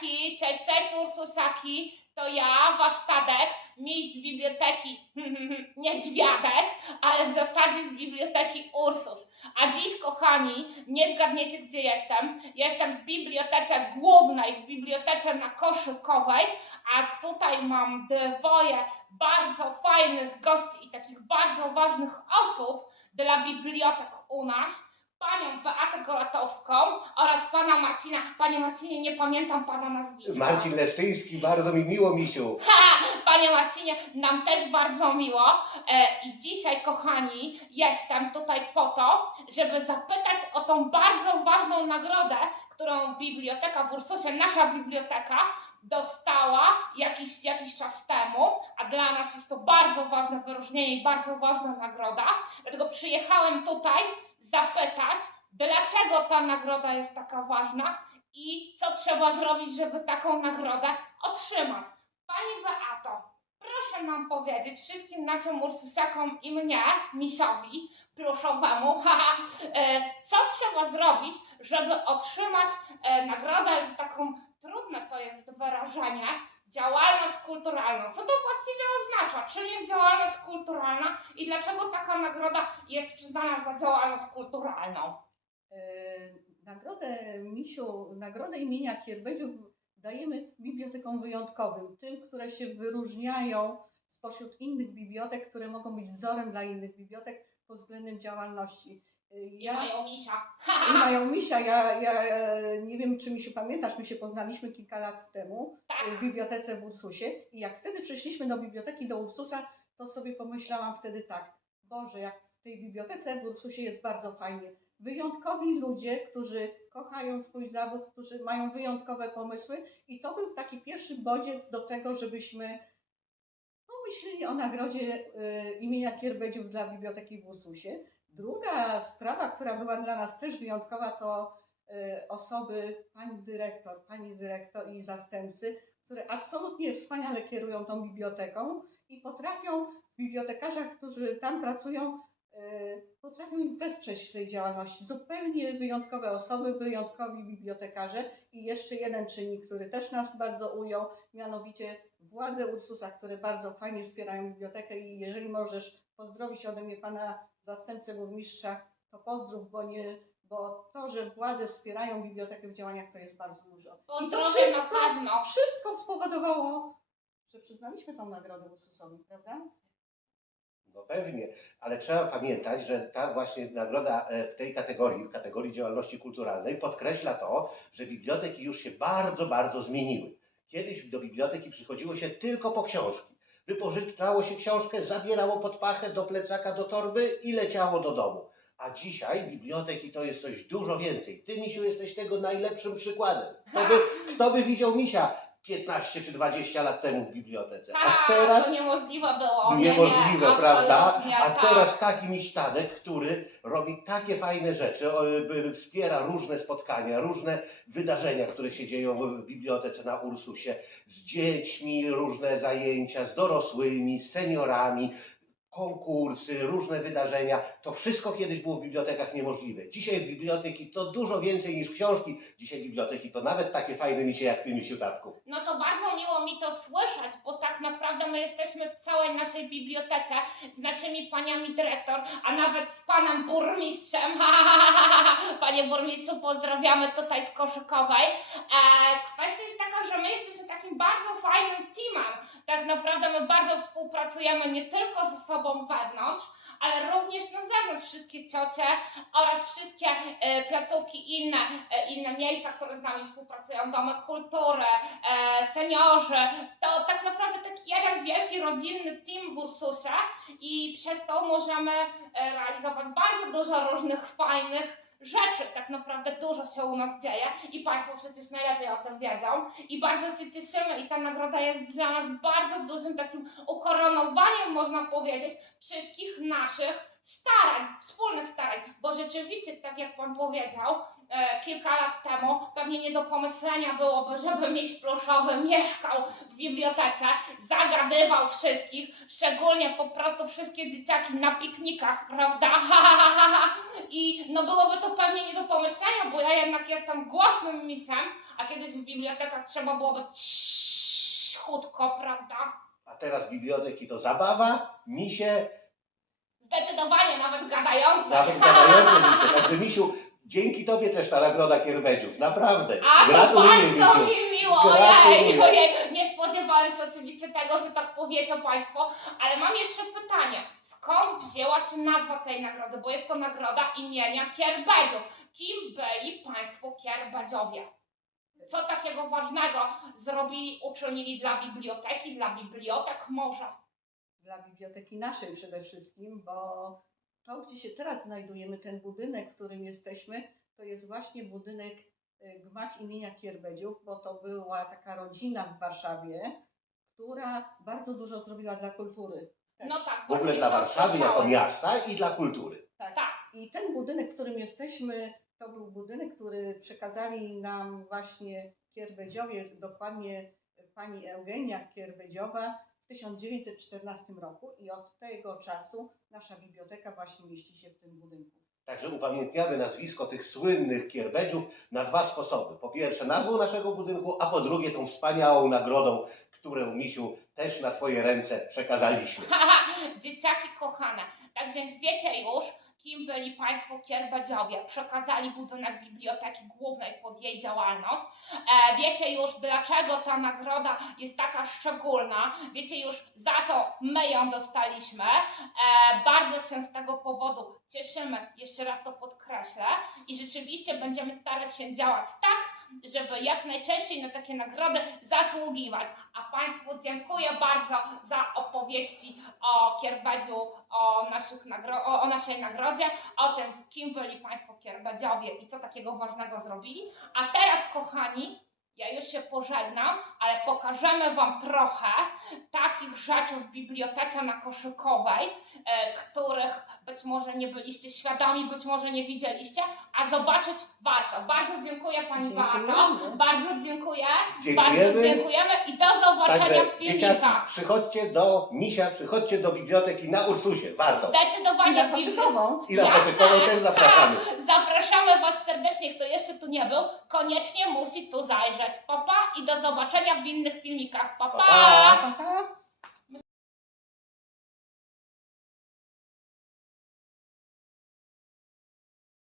Cześć, cześć Ursusiaki, to ja, wasz Tadek, mistrz z biblioteki Niedźwiadek, ale w zasadzie z biblioteki Ursus. A dziś, kochani, nie zgadniecie gdzie jestem. Jestem w bibliotece głównej, w bibliotece na Koszykowej, a tutaj mam dwoje bardzo fajnych gości i takich bardzo ważnych osób dla bibliotek u nas. Panią Beatę Golatowską oraz pana Marcina. Panie Marcinie, nie pamiętam pana nazwiska. Marcin Leszczyński, bardzo mi miło, misiu. Ha! Panie Marcinie, nam też bardzo miło. E, I dzisiaj, kochani, jestem tutaj po to, żeby zapytać o tą bardzo ważną nagrodę, którą biblioteka w Ursusie, nasza biblioteka, dostała jakiś, jakiś czas temu, a dla nas jest to bardzo ważne wyróżnienie i bardzo ważna nagroda. Dlatego przyjechałem tutaj zapytać, dlaczego ta nagroda jest taka ważna i co trzeba zrobić, żeby taką nagrodę otrzymać. Pani Beato, proszę nam powiedzieć, wszystkim naszym Ursusiakom i mnie, misowi pluszowemu, haha, e, co trzeba zrobić, żeby otrzymać e, nagrodę za taką, trudne to jest wyrażenie, działalność kulturalną. Co to właściwie oznacza? Czym jest działalność kulturalna i dlaczego taka nagroda jest przyznana za działalność kulturalną? Nagrodę Misiu, nagrodę imienia Kierbedziów dajemy bibliotekom wyjątkowym, tym, które się wyróżniają spośród innych bibliotek, które mogą być wzorem dla innych bibliotek pod względem działalności. Ja mają misia. i mają misia, ja, ja nie wiem, czy mi się pamiętasz, my się poznaliśmy kilka lat temu Tak. w bibliotece w Ursusie i jak wtedy przyszliśmy do biblioteki do Ursusa, to sobie pomyślałam wtedy tak, Boże, jak w tej bibliotece w Ursusie jest bardzo fajnie. Wyjątkowi ludzie, którzy kochają swój zawód, którzy mają wyjątkowe pomysły i to był taki pierwszy bodziec do tego, żebyśmy pomyśleli o nagrodzie e, imienia Kierbedziów dla biblioteki w Ursusie. Druga sprawa, która była dla nas też wyjątkowa, to e, osoby pani dyrektor, pani dyrektor i zastępcy, które absolutnie wspaniale kierują tą biblioteką i potrafią w bibliotekarzach, którzy tam pracują, potrafią ich wesprzeć w tej działalności. Zupełnie wyjątkowe osoby, wyjątkowi bibliotekarze i jeszcze jeden czynnik, który też nas bardzo ujął, mianowicie władze Ursusa, które bardzo fajnie wspierają bibliotekę i jeżeli możesz pozdrowić ode mnie pana zastępcę burmistrza, to pozdrów, bo nie, bo to, że władze wspierają bibliotekę w działaniach, to jest bardzo dużo. I to wszystko, wszystko spowodowało, że przyznaliśmy tą nagrodę Ursusowi, prawda? No pewnie, ale trzeba pamiętać, że ta właśnie nagroda e, w tej kategorii, w kategorii działalności kulturalnej, podkreśla to, że biblioteki już się bardzo, bardzo zmieniły. Kiedyś do biblioteki przychodziło się tylko po książki. Wypożyczało się książkę, zabierało pod pachę do plecaka, do torby i leciało do domu. A dzisiaj biblioteki to jest coś dużo więcej. Ty, Misiu, jesteś tego najlepszym przykładem. Kto by, kto by widział Misia 15 czy 20 lat temu w bibliotece? A Tak, teraz to niemożliwe było. Nie, Niemożliwe, nie, prawda? A tak. teraz taki miśtadek, który robi takie fajne rzeczy, o, by- wspiera różne spotkania, różne wydarzenia, które się dzieją w w bibliotece na Ursusie, z dziećmi, różne zajęcia, z dorosłymi, z seniorami, konkursy, różne wydarzenia. To wszystko kiedyś było w bibliotekach niemożliwe. Dzisiaj w biblioteki to dużo więcej niż książki. Dzisiaj biblioteki to nawet takie fajne misie jak ty, misiu. No to bardzo miło mi to słyszeć, bo tak naprawdę my jesteśmy w całej naszej bibliotece z naszymi paniami dyrektor, a nawet z panem burmistrzem. Panie burmistrzu, pozdrawiamy tutaj z Koszykowej. E, kwestia jest taka, że my jesteśmy takim bardzo fajnym teamem. Tak naprawdę my bardzo współpracujemy nie tylko ze sobą wewnątrz, ale również na zewnątrz wszystkie ciocie oraz wszystkie e, placówki inne, e, inne miejsca, które z nami współpracują, domy kultury, e, seniorzy, to tak naprawdę taki jeden wielki rodzinny team w Ursusie i przez to możemy e, realizować bardzo dużo różnych fajnych rzeczy. Tak naprawdę dużo się u nas dzieje i Państwo przecież najlepiej o tym wiedzą i bardzo się cieszymy i ta nagroda jest dla nas bardzo dużym takim ukoronowaniem, można powiedzieć, wszystkich naszych starań, wspólnych starań, bo rzeczywiście, tak jak Pan powiedział, e, kilka lat temu pewnie nie do pomyślenia byłoby, żeby mieć pluszowy mieszkał w bibliotece, zagadywał wszystkich, szczególnie po prostu wszystkie dzieciaki na piknikach, prawda? I no byłoby to pewnie nie do pomyślenia, bo ja jednak jestem głośnym misiem, a kiedyś w bibliotekach trzeba było być cichutko, prawda? A teraz biblioteki to zabawa, misie, Zdecydowanie nawet gadające. nawet gadające misie. Także misiu, dzięki tobie też ta nagroda Kierbedziów. Naprawdę. A to Gratuluję bardzo mi miło, Gratuluję. ojej, ojej. Nie spodziewałem się oczywiście tego, że tak powiecie Państwo, ale mam jeszcze pytanie. Skąd wzięła się nazwa tej nagrody? Bo jest to nagroda imienia Kierbedziów. Kim byli Państwo Kierbedziowie? Co takiego ważnego zrobili, uczynili dla biblioteki, dla bibliotek może? Dla biblioteki naszej przede wszystkim, bo to, gdzie się teraz znajdujemy, ten budynek, w którym jesteśmy, to jest właśnie budynek y, gmach imienia Kierbedziów, bo to była taka rodzina w Warszawie, która bardzo dużo zrobiła dla kultury. Też. No tak, W ogóle właśnie dla to Warszawy jako miasta i dla kultury. Tak. Tak. I ten budynek, w którym jesteśmy, to był budynek, który przekazali nam właśnie Kierbedziowie, dokładnie pani Eugenia Kierbedziowa 1914 roku i od tego czasu nasza biblioteka właśnie mieści się w tym budynku. Także upamiętniamy nazwisko tych słynnych Kierbedziów na dwa sposoby. Po pierwsze nazwą naszego budynku, a po drugie tą wspaniałą nagrodą, którą misiu też na twoje ręce przekazaliśmy. Haha, dzieciaki kochane. Tak więc wiecie już, kim byli Państwo Kierbadziowie. Przekazali budynek Biblioteki Głównej pod jej działalność. E, wiecie już, dlaczego ta nagroda jest taka szczególna. Wiecie już, za co my ją dostaliśmy. E, bardzo się z tego powodu cieszymy. Jeszcze raz to podkreślę. I rzeczywiście będziemy starać się działać tak, żeby jak najczęściej na takie nagrody zasługiwać. A Państwu dziękuję bardzo za opowieści o Kierbedziu, o, naszych nagro- o, o naszej nagrodzie, o tym, kim byli Państwo Kierbedziowie i co takiego ważnego zrobili. A teraz, kochani, ja już się pożegnam, ale pokażemy Wam trochę takich rzeczy w bibliotece na Koszykowej, e, których być może nie byliście świadomi, być może nie widzieliście, a zobaczyć warto. Bardzo dziękuję Pani Beato, Dziękujemy. bardzo dziękuję, bardzo Dziękujemy. dziękujemy i do zobaczenia Także w filmikach. przychodźcie do misia, przychodźcie do biblioteki na Ursusie. Warto. I Zdecydowanie na w bibli- Koszykową. I na. Koszykową też zapraszamy. Zapraszamy Was serdecznie, kto jeszcze tu nie był, koniecznie musi tu zajrzeć. Papa i do zobaczenia w innych filmikach. Papa! Pa, pa. Pa, pa.